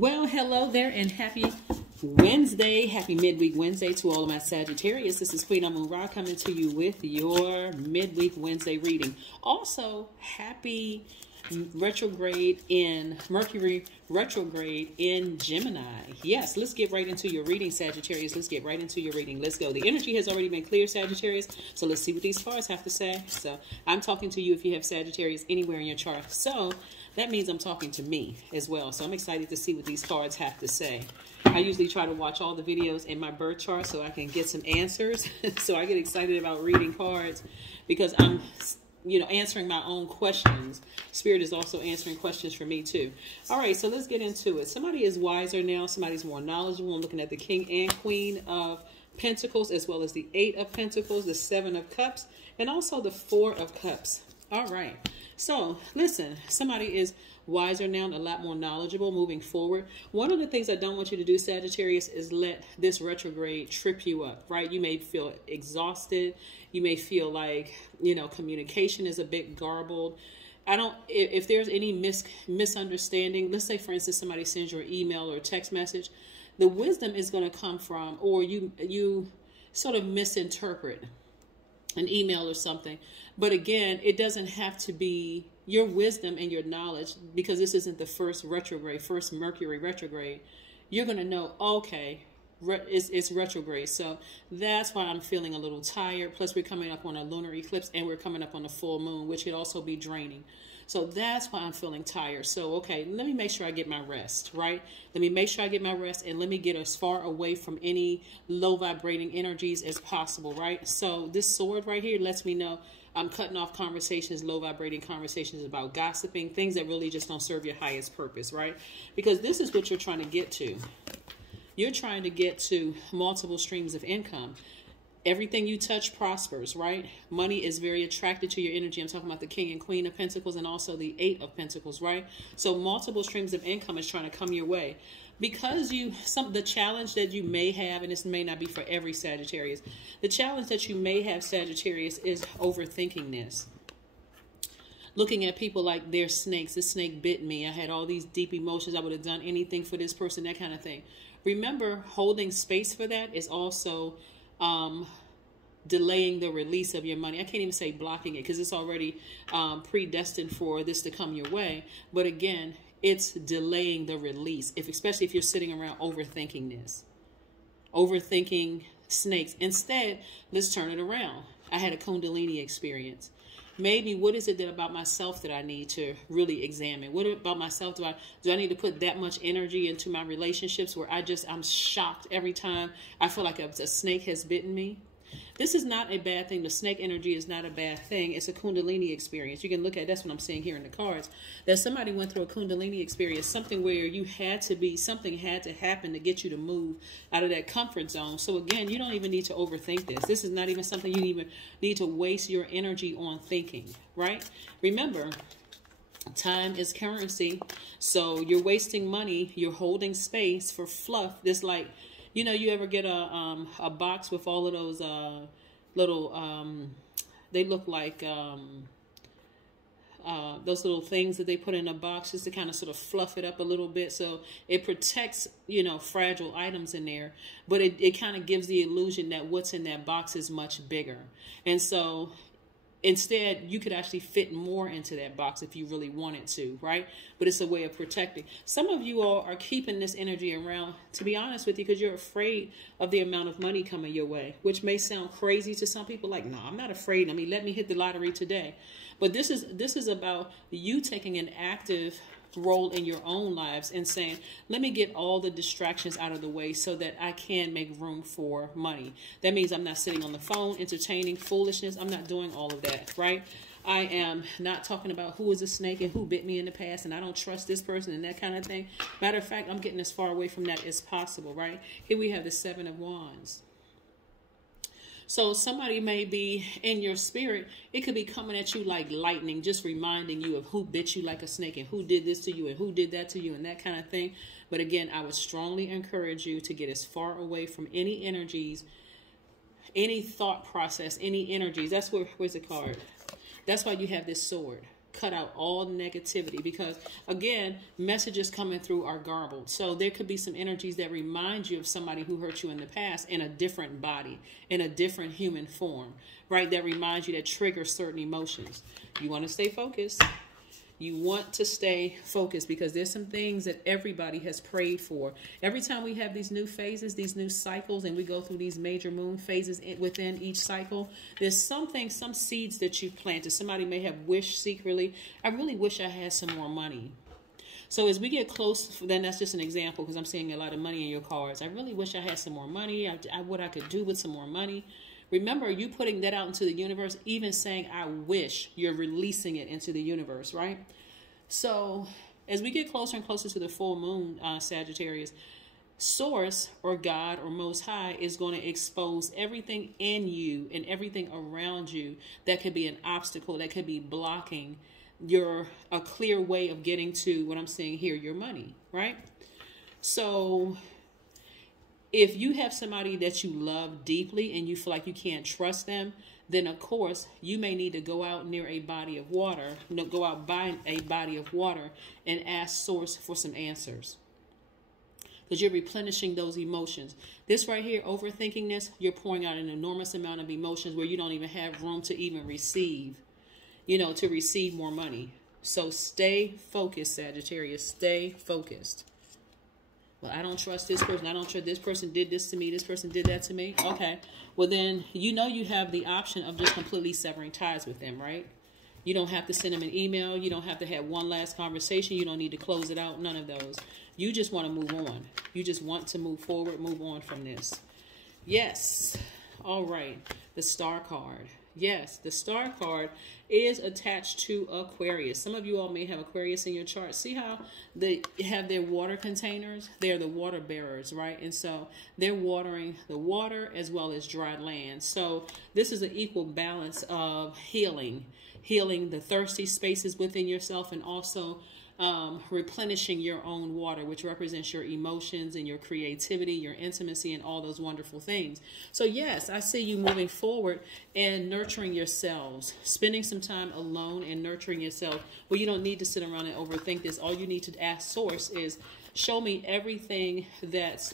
Well, hello there and happy Wednesday. Happy midweek Wednesday to all of my Sagittarius. This is Queen Amun Ra coming to you with your midweek Wednesday reading. Also, happy retrograde in Mercury retrograde in Gemini. Yes, let's get right into your reading, Sagittarius. Let's get right into your reading. Let's go. The energy has already been clear, Sagittarius. So let's see what these cards have to say. So I'm talking to you if you have Sagittarius anywhere in your chart. So that means I'm talking to me as well. So I'm excited to see what these cards have to say. I usually try to watch all the videos in my birth chart so I can get some answers. So I get excited about reading cards because I'm answering my own questions. Spirit is also answering questions for me too. All right, so let's get into it. Somebody is wiser now. Somebody's more knowledgeable. I'm looking at the King and Queen of Pentacles, as well as the 8 of Pentacles, the 7 of Cups, and also the 4 of Cups. All right. So listen, somebody is wiser now and a lot more knowledgeable moving forward. One of the things I don't want you to do, Sagittarius, is let this retrograde trip you up, right? You may feel exhausted. You may feel like, communication is a bit garbled. If there's any misunderstanding, let's say, for instance, somebody sends you an email or a text message, the wisdom is going to come from, or you sort of misinterpret an email or something. But again, it doesn't have to be your wisdom and your knowledge, because this isn't the first retrograde, first Mercury retrograde. You're going to know, okay, it's retrograde. So that's why I'm feeling a little tired. Plus, we're coming up on a lunar eclipse and we're coming up on a full moon, which could also be draining. So that's why I'm feeling tired. So, okay, let me make sure I get my rest, right? Let me make sure I get my rest, and let me get as far away from any low vibrating energies as possible, right? So this sword right here lets me know I'm cutting off conversations, low vibrating conversations about gossiping, things that really just don't serve your highest purpose, right? Because this is what you're trying to get to. You're trying to get to multiple streams of income. Everything you touch prospers, right? Money is very attracted to your energy. I'm talking about the King and Queen of Pentacles and also the 8 of Pentacles, right? So multiple streams of income is trying to come your way. Because the challenge that you may have, and this may not be for every Sagittarius, the challenge that you may have, Sagittarius, is overthinking this. Looking at people like they're snakes. This snake bit me. I had all these deep emotions. I would have done anything for this person, that kind of thing. Remember, holding space for that is also delaying the release of your money. I can't even say blocking it, because it's already predestined for this to come your way. But again, it's delaying the release, especially if you're sitting around overthinking this. Overthinking snakes. Instead, let's turn it around. I had a Kundalini experience. Maybe what is it that about myself that I need to really examine? What about myself do I need to put that much energy into my relationships where I'm shocked every time I feel like a snake has bitten me? This is not a bad thing. The snake energy is not a bad thing. It's a Kundalini experience. You can look at, that's what I'm seeing here in the cards, that somebody went through a Kundalini experience, something where something had to happen to get you to move out of that comfort zone. So again, you don't even need to overthink this. This is not even something you even need to waste your energy on thinking, right? Remember, time is currency. So you're wasting money. You're holding space for fluff. This like, you ever get a box with all of those little, they look like those little things that they put in a box just to kind of sort of fluff it up a little bit, so it protects, fragile items in there, but it kind of gives the illusion that what's in that box is much bigger. And so instead, you could actually fit more into that box if you really wanted to, right? But it's a way of protecting. Some of you all are keeping this energy around, to be honest with you, because you're afraid of the amount of money coming your way, which may sound crazy to some people. Like, no, I'm not afraid. I mean, let me hit the lottery today. But this is about you taking an active role in your own lives and saying, let me get all the distractions out of the way so that I can make room for money. That means I'm not sitting on the phone entertaining foolishness. I'm not doing all of that, right? I am not talking about who is a snake and who bit me in the past and I don't trust this person and that kind of thing. Matter of fact, I'm getting as far away from that as possible, right? Here we have the 7 of Wands. So somebody may be in your spirit. It could be coming at you like lightning, just reminding you of who bit you like a snake and who did this to you and who did that to you and that kind of thing. But again, I would strongly encourage you to get as far away from any energies, any thought process, any energies. That's where's the card? That's why you have this sword. cut out all negativity, because again, messages coming through are garbled. So there could be some energies that remind you of somebody who hurt you in the past in a different body, in a different human form, right? That reminds you, that triggers certain emotions. You want to stay focused. You want to stay focused, because there's some things that everybody has prayed for. Every time we have these new phases, these new cycles, and we go through these major moon phases within each cycle, there's something, some seeds that you've planted. Somebody may have wished secretly, I really wish I had some more money. So as we get close, then that's just an example, because I'm seeing a lot of money in your cards. I really wish I had some more money. What I could do with some more money. Remember, you putting that out into the universe, even saying, I wish, you're releasing it into the universe, right? So as we get closer and closer to the full moon, Sagittarius, Source or God or Most High is going to expose everything in you and everything around you that could be an obstacle, that could be blocking a clear way of getting to what I'm saying here, your money, right? So if you have somebody that you love deeply and you feel like you can't trust them, then of course you may need to go out near a body of water, go out by a body of water and ask Source for some answers. Because you're replenishing those emotions. This right here, overthinkingness, you're pouring out an enormous amount of emotions where you don't even have room to even receive, to receive more money. So stay focused, Sagittarius. Stay focused. Well, I don't trust this person. I don't trust this person did this to me. This person did that to me. Okay. Well, then, you have the option of just completely severing ties with them, right? You don't have to send them an email. You don't have to have one last conversation. You don't need to close it out. None of those. You just want to move on. You just want to move forward, move on from this. Yes. All right. The Star card. Yes, the Star card is attached to Aquarius. Some of you all may have Aquarius in your chart. See how they have their water containers? They're the water bearers, right? And so they're watering the water as well as dry land. So this is an equal balance of healing the thirsty spaces within yourself, and also replenishing your own water, which represents your emotions and your creativity, your intimacy, and all those wonderful things. So yes, I see you moving forward and nurturing yourselves, spending some time alone and nurturing yourself. Well, you don't need to sit around and overthink this. All you need to ask Source is, show me everything that's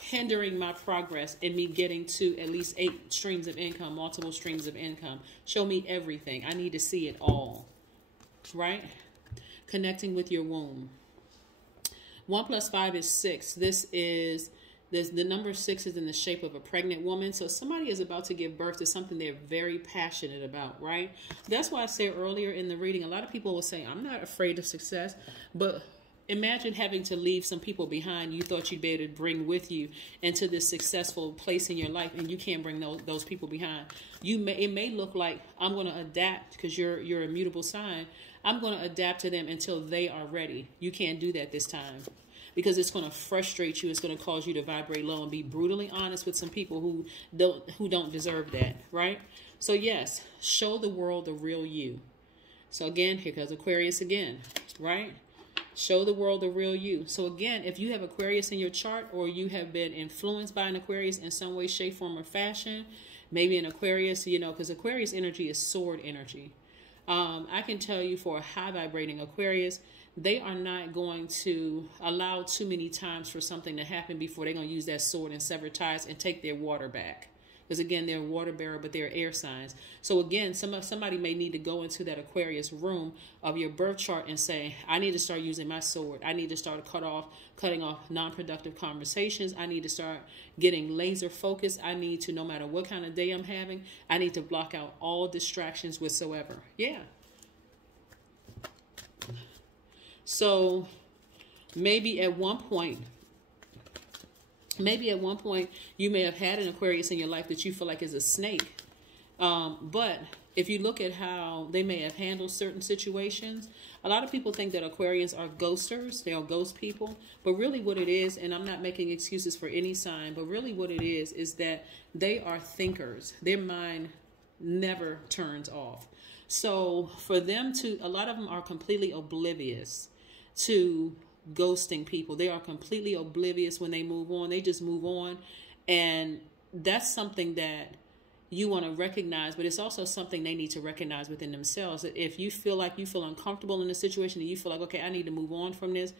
hindering my progress and me getting to at least 8 streams of income, multiple streams of income. Show me everything. I need to see it all. Right? Connecting with your womb. 1 + 5 is 6. The number 6 is in the shape of a pregnant woman. So somebody is about to give birth to something they're very passionate about, right? That's why I said earlier in the reading, a lot of people will say, I'm not afraid of success, but imagine having to leave some people behind you thought you'd be able to bring with you into this successful place in your life, and you can't bring those people behind. It may look like, I'm going to adapt, because you're a mutable sign. I'm going to adapt to them until they are ready. You can't do that this time, because it's going to frustrate you. It's going to cause you to vibrate low and be brutally honest with some people who don't deserve that, right? So yes, show the world the real you. So again, here comes Aquarius again, right? Show the world the real you. So again, if you have Aquarius in your chart, or you have been influenced by an Aquarius in some way, shape, form, or fashion, maybe an Aquarius, because Aquarius energy is sword energy. I can tell you, for a high vibrating Aquarius, they are not going to allow too many times for something to happen before they're going to use that sword and sever ties and take their water back. Because again, they're a water bearer, but they're air signs. So again, somebody may need to go into that Aquarius room of your birth chart and say, I need to start using my sword. I need to start cutting off non-productive conversations. I need to start getting laser focused. I need to, no matter what kind of day I'm having, I need to block out all distractions whatsoever. Yeah. So maybe at one point you may have had an Aquarius in your life that you feel like is a snake. But if you look at how they may have handled certain situations, a lot of people think that Aquarians are ghosters. They are ghost people. But really what it is, and I'm not making excuses for any sign, but really what it is that they are thinkers. Their mind never turns off. So for them a lot of them are completely oblivious to ghosting people. They are completely oblivious when they move on. They just move on. And that's something that you want to recognize, but it's also something they need to recognize within themselves. That if you feel like you feel uncomfortable in a situation and you feel like, okay, I need to move on from this,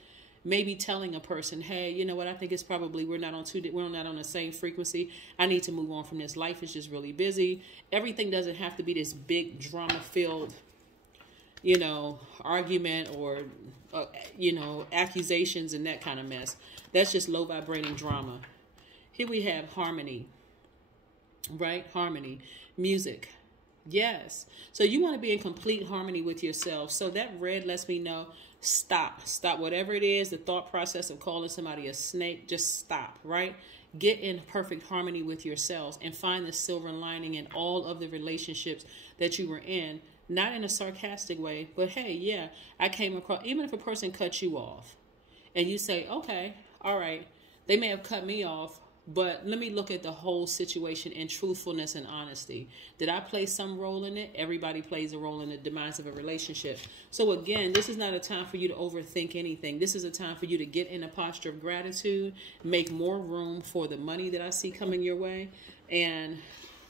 maybe telling a person, hey, you know what, I think it's probably we're not on the same frequency. I need to move on from this. Life is just really busy. Everything doesn't have to be this big drama filled, you know, argument or you know, accusations and that kind of mess. That's just low vibrating drama. Here we have harmony, right? Harmony, music. Yes. So you want to be in complete harmony with yourself. So that red lets me know, stop whatever it is, the thought process of calling somebody a snake. Just stop, right? Get in perfect harmony with yourselves and find the silver lining in all of the relationships that you were in. Not in a sarcastic way, but hey, yeah, I came across, even if a person cuts you off and you say, okay, all right, they may have cut me off, but let me look at the whole situation in truthfulness and honesty. Did I play some role in it? Everybody plays a role in the demise of a relationship. So again, this is not a time for you to overthink anything. This is a time for you to get in a posture of gratitude, make more room for the money that I see coming your way, and,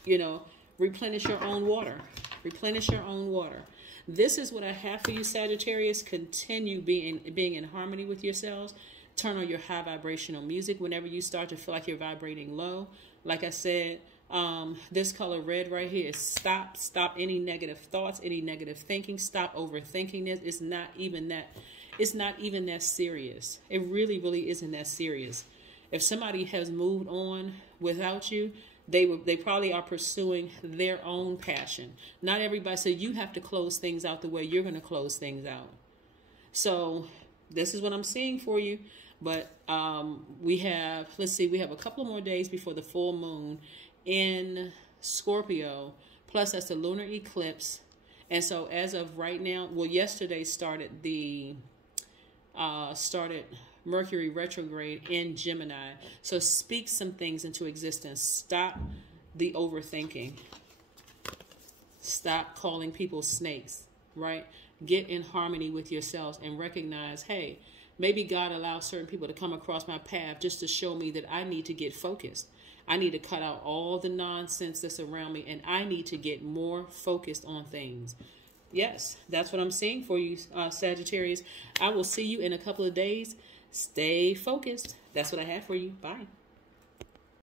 you know, replenish your own water. Replenish your own water. This is what I have for you, Sagittarius. Continue being in harmony with yourselves. Turn on your high vibrational music whenever you start to feel like you're vibrating low. Like I said, this color red right here is stop. Stop any negative thoughts, any negative thinking. Stop overthinking this. It's not even that serious. It really, really isn't that serious. If somebody has moved on without you, they probably are pursuing their own passion. Not everybody. So you have to close things out the way you're going to close things out. So this is what I'm seeing for you. But we have, let's see, we have a couple more days before the full moon in Scorpio. Plus that's the lunar eclipse. And so as of right now, well, yesterday started Mercury retrograde in Gemini. So speak some things into existence. Stop the overthinking. Stop calling people snakes, right? Get in harmony with yourselves and recognize, hey, maybe God allows certain people to come across my path just to show me that I need to get focused. I need to cut out all the nonsense that's around me, and I need to get more focused on things. Yes, that's what I'm seeing for you, Sagittarius. I will see you in a couple of days. Stay focused. That's what I have for you. Bye.